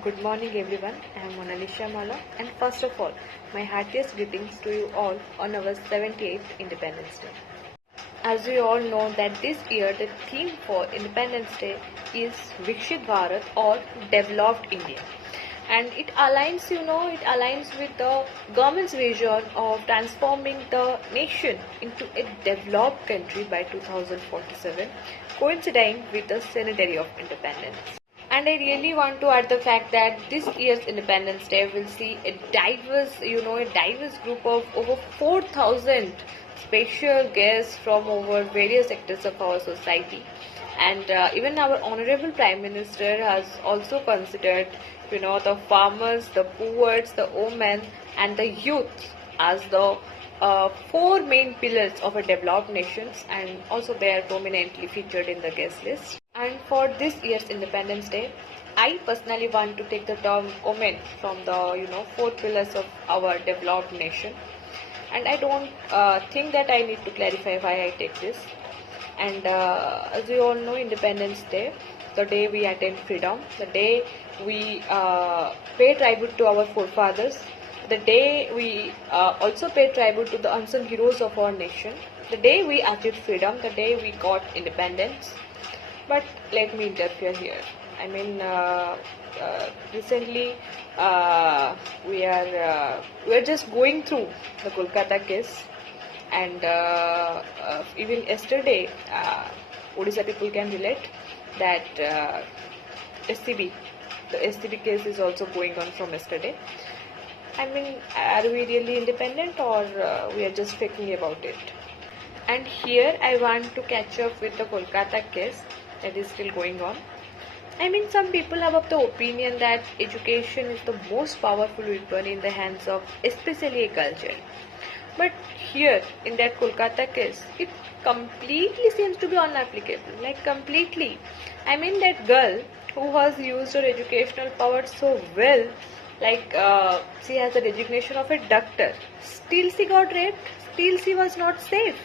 Good morning everyone, I am Monalisha Mala and first of all, my heartiest greetings to you all on our 78th Independence Day. As we all know that this year the theme for Independence Day is Vikshit Bharat or Developed India. And it aligns with the government's vision of transforming the nation into a developed country by 2047, coinciding with the centenary of independence. And I really want to add the fact that this year's Independence Day will see a diverse group of over 4,000 special guests from over various sectors of our society. And even our honorable Prime Minister has also considered, the farmers, the poor, the women, and the youth as the four main pillars of a developed nations, and also they are prominently featured in the guest list. And for this year's Independence Day, I personally want to take the term women from the four pillars of our developed nation. And I don't think that I need to clarify why I take this. And as you all know, Independence Day, the day we attain freedom, the day we pay tribute to our forefathers, the day we also pay tribute to the unsung heroes of our nation, the day we achieved freedom, the day we got independence. But let me interfere here. I mean, recently we are just going through the Kolkata case, and even yesterday, Odisha people can relate that SCB, the SCB case is also going on from yesterday. I mean, are we really independent, or we are just faking about it? And here I want to catch up with the Kolkata case that is still going on. I mean, some people have of the opinion that education is the most powerful weapon in the hands of especially a girl child. But here in that Kolkata case, it completely seems to be unapplicable. Like completely. I mean, that girl who has used her educational power so well, like she has the designation of a doctor, still she got raped, still she was not safe.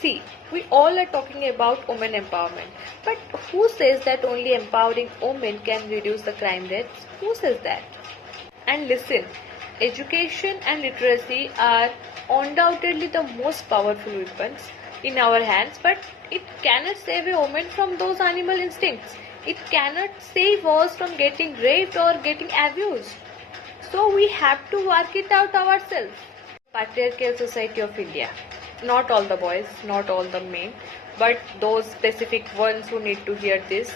See, we all are talking about women empowerment, but who says that only empowering women can reduce the crime rates? Who says that? And listen, education and literacy are undoubtedly the most powerful weapons in our hands, but it cannot save a woman from those animal instincts. It cannot save us from getting raped or getting abused. So we have to work it out ourselves. Patriarchal society of India. Not all the boys, not all the men, but those specific ones who need to hear this.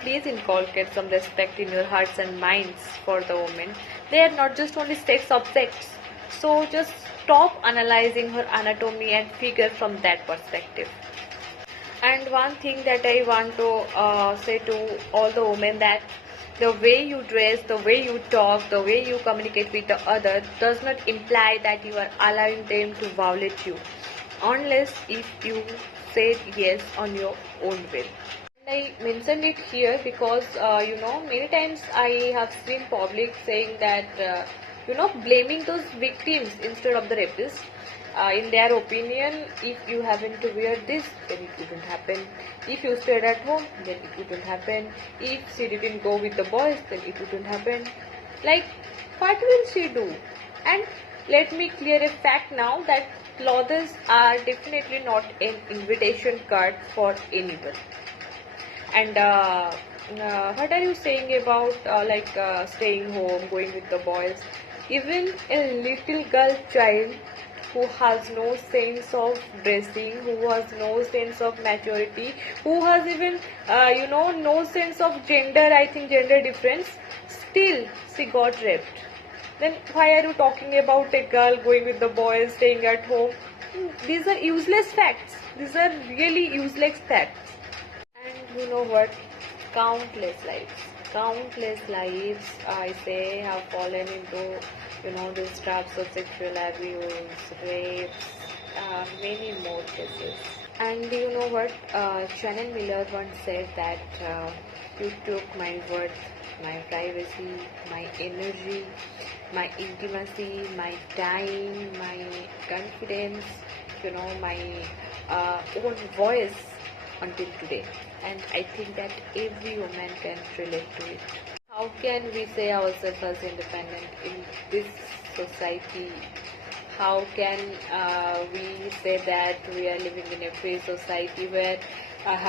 Please inculcate some respect in your hearts and minds for the women. They are not just only sex objects. So just stop analyzing her anatomy and figure from that perspective. And one thing that I want to say to all the women, that the way you dress, the way you talk, the way you communicate with the other does not imply that you are allowing them to violate you, unless if you said yes on your own will. I mentioned it here because many times I have seen public saying that blaming those victims instead of the rapists. In their opinion, if you happen to wear this, then it wouldn't happen. If you stayed at home, then it wouldn't happen. If she didn't go with the boys, then it wouldn't happen. Like, what will she do? And let me clear a fact now, that clothes are definitely not an invitation card for anyone. And what are you saying about staying home, going with the boys? Even a little girl child who has no sense of dressing, who has no sense of maturity, who has even no sense of gender, I think gender difference, still she got raped. Then why are you talking about a girl going with the boys, staying at home? These are useless facts. These are really useless facts. And you know what? Countless lives, I say, have fallen into, these traps of sexual abuse, rapes, many more cases. And you know what? Shannon Miller once said that you took my worth, my privacy, my energy, my intimacy, my time, my confidence, my own voice until today. And I think that every woman can relate to it. How can we say ourselves as independent in this society? How can we say that we are living in a free society where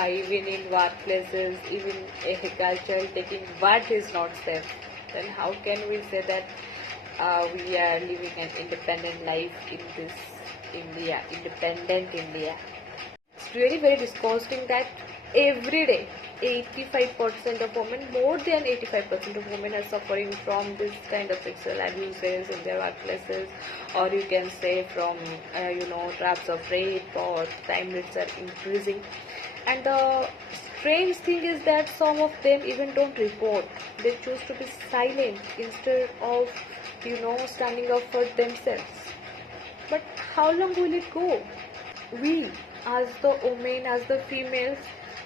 even in workplaces, even a girl child taking what is not safe? Then how can we say that we are living an independent life in this India, independent India? It's really very disgusting that every day 85% of women, more than 85% of women are suffering from this kind of sexual abuses in their workplaces, or you can say from traps of rape, or crime rates are increasing. And the strange thing is that some of them even don't report. They choose to be silent instead of standing up for themselves. But how long will it go? We, as the women, as the females,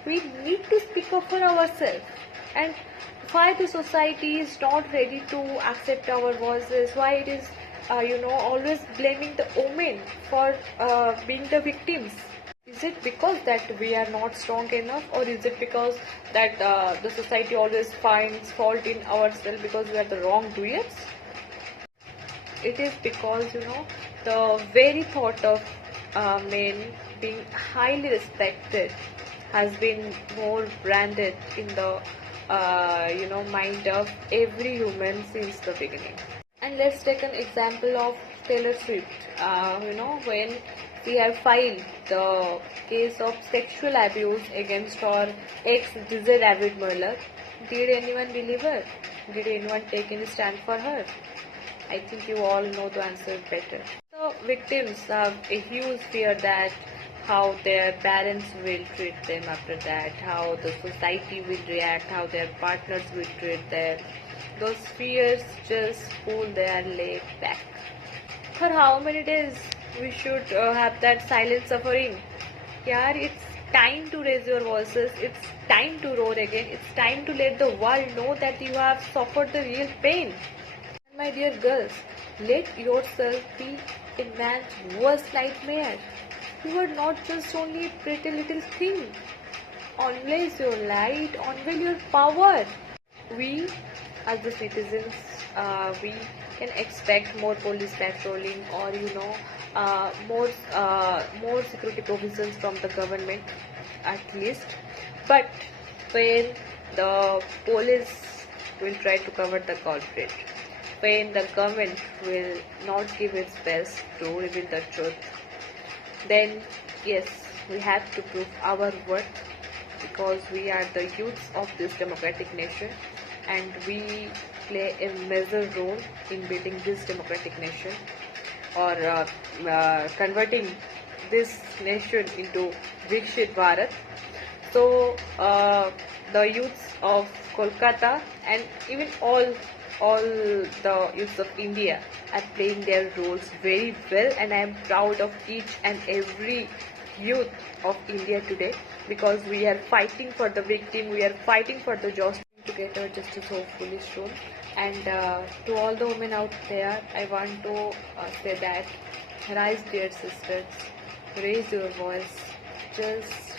we need to speak up for ourselves. And why the society is not ready to accept our voices, why it is always blaming the women for being the victims? Is it because that we are not strong enough, or is it because that the society always finds fault in ourselves because we are the wrongdoers? It is because the very thought of men being highly respected has been more branded in the mind of every human since the beginning. And let's take an example of Taylor Swift. When we have filed the case of sexual abuse against her ex DJ David Mueller, did anyone believe her? Did anyone take any stand for her? I think you all know the answer better. So victims have a huge fear that how their parents will treat them after that, how the society will react, how their partners will treat them. Those fears just pull their leg back. For how many days we should have that silent suffering? Yeah, it's time to raise your voices. It's time to roar again. It's time to let the world know that you have suffered the real pain. My dear girls, let yourself be a man's worst nightmare. You are not just only a pretty little thing. Unveil your light, unveil your power. We, as the citizens, we can expect more police patrolling, or more security provisions from the government, at least. But when the police will try to cover the culprit, when the government will not give its best to reveal the truth, then yes, we have to prove our worth, because we are the youths of this democratic nation, and we play a major role in building this democratic nation, or converting this nation into Vikshit Bharat. So the youths of Kolkata, and even all the youths of India, are playing their roles very well, and I am proud of each and every youth of India today, because we are fighting for the victim, we are fighting for the justice to get our justice hopefully soon. And to all the women out there, I want to say that rise, dear sisters, raise your voice, just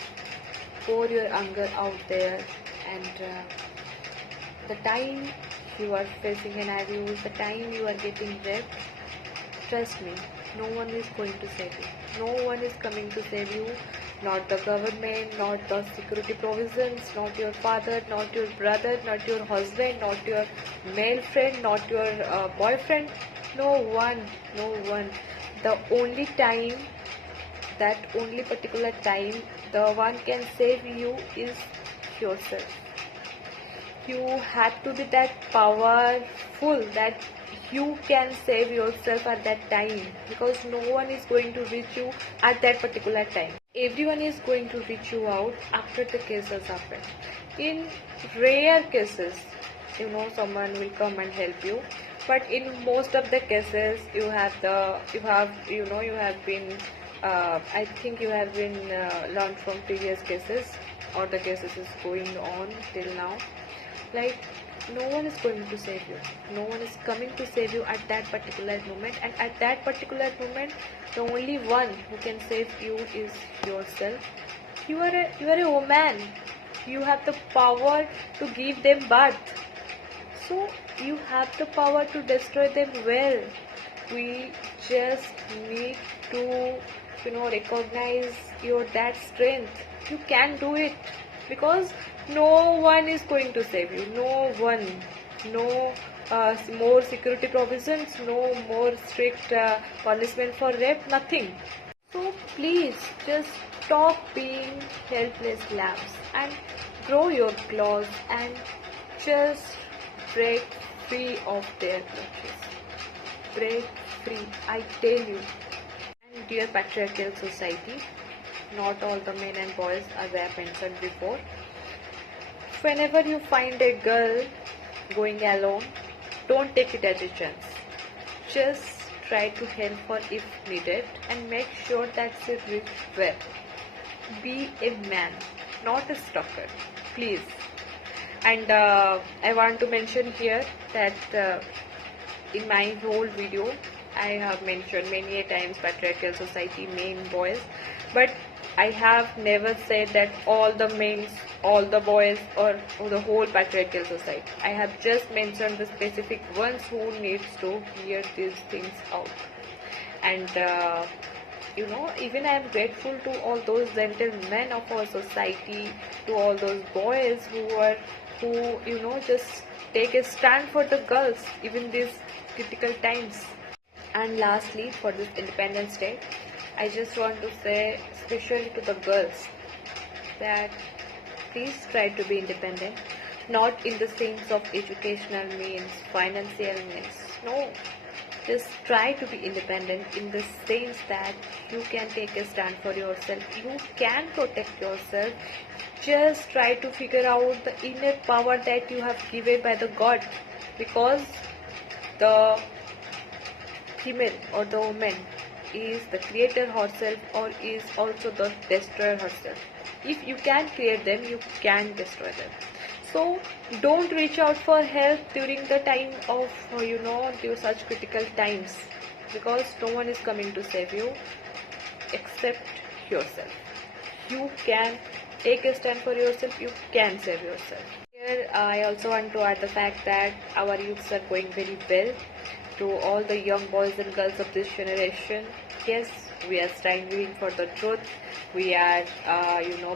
pour your anger out there. And the time you are facing an abuse, the time you are getting raped, trust me, no one is going to save you. No one is coming to save you. Not the government, not the security provisions, not your father, not your brother, not your husband, not your male friend, not your boyfriend. No one, no one. The only time, that only particular time, the one can save you is yourself. You have to be that powerful that you can save yourself at that time, because no one is going to reach you at that particular time. Everyone is going to reach you out after the case has happened. In rare cases, someone will come and help you, but in most of the cases, you have been I think you have been learned from previous cases, or the cases is going on till now. Like, no one is going to save you. No one is coming to save you at that particular moment. And at that particular moment, the only one who can save you is yourself. You are a woman. You have the power to give them birth. So you have the power to destroy them. Well, we just need to, recognize your that strength. You can do it, because no one is going to save you. No one. No more security provisions, no more strict punishment for rape, nothing. So please just stop being helpless lambs and grow your claws and just break free of their clutches. Break free, I tell you. And dear patriarchal society, not all the men and boys, as I have mentioned before, whenever you find a girl going alone, don't take it as a chance. Just try to help her if needed and make sure that she reaches well. Be a man, not a stalker, please. And I want to mention here that in my whole video, I have mentioned many a times patriarchal society, men, boys, but I have never said that all the men, all the boys, or the whole patriarchal society. I have just mentioned the specific ones who needs to hear these things out. And even I am grateful to all those gentlemen of our society, to all those boys who just take a stand for the girls, even these critical times. And lastly, for this Independence Day, I just want to say, especially to the girls, that please try to be independent, not in the sense of educational means, financial means. No, just try to be independent in the sense that you can take a stand for yourself, you can protect yourself. Just try to figure out the inner power that you have given by the God, because the female or the woman is the creator herself or is also the destroyer herself. If you can create them, you can destroy them. So don't reach out for help during the time of such critical times, because no one is coming to save you except yourself. You can take a stand for yourself, you can save yourself. Here I also want to add the fact that our youths are going very well. To all the young boys and girls of this generation, yes, we are striving for the truth. We are,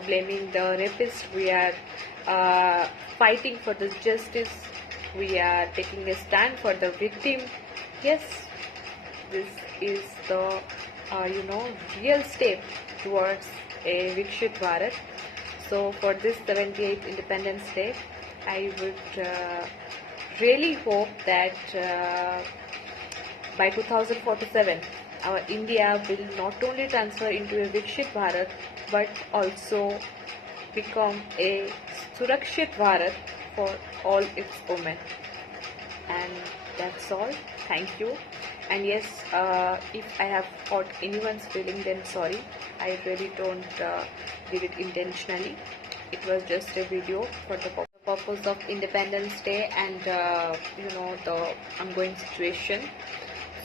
blaming the rapist. We are fighting for the justice. We are taking a stand for the victim. Yes, this is the, real step towards a Vikshit Bharat. So for this 78th Independence Day, I would really hope that by 2047, our India will not only transfer into a Vikshit Bharat, but also become a Surakhshit Bharat for all its women. And that's all. Thank you. And yes, if I have hurt anyone's feeling, then sorry. I really don't did it intentionally. It was just a video for the purpose of Independence Day and the ongoing situation.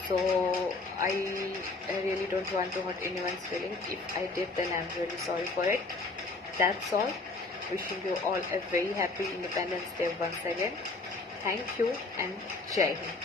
So I really don't want to hurt anyone's feeling. If I did, then I'm really sorry for it. That's all. Wishing you all a very happy Independence Day once again. Thank you and Jai Hind.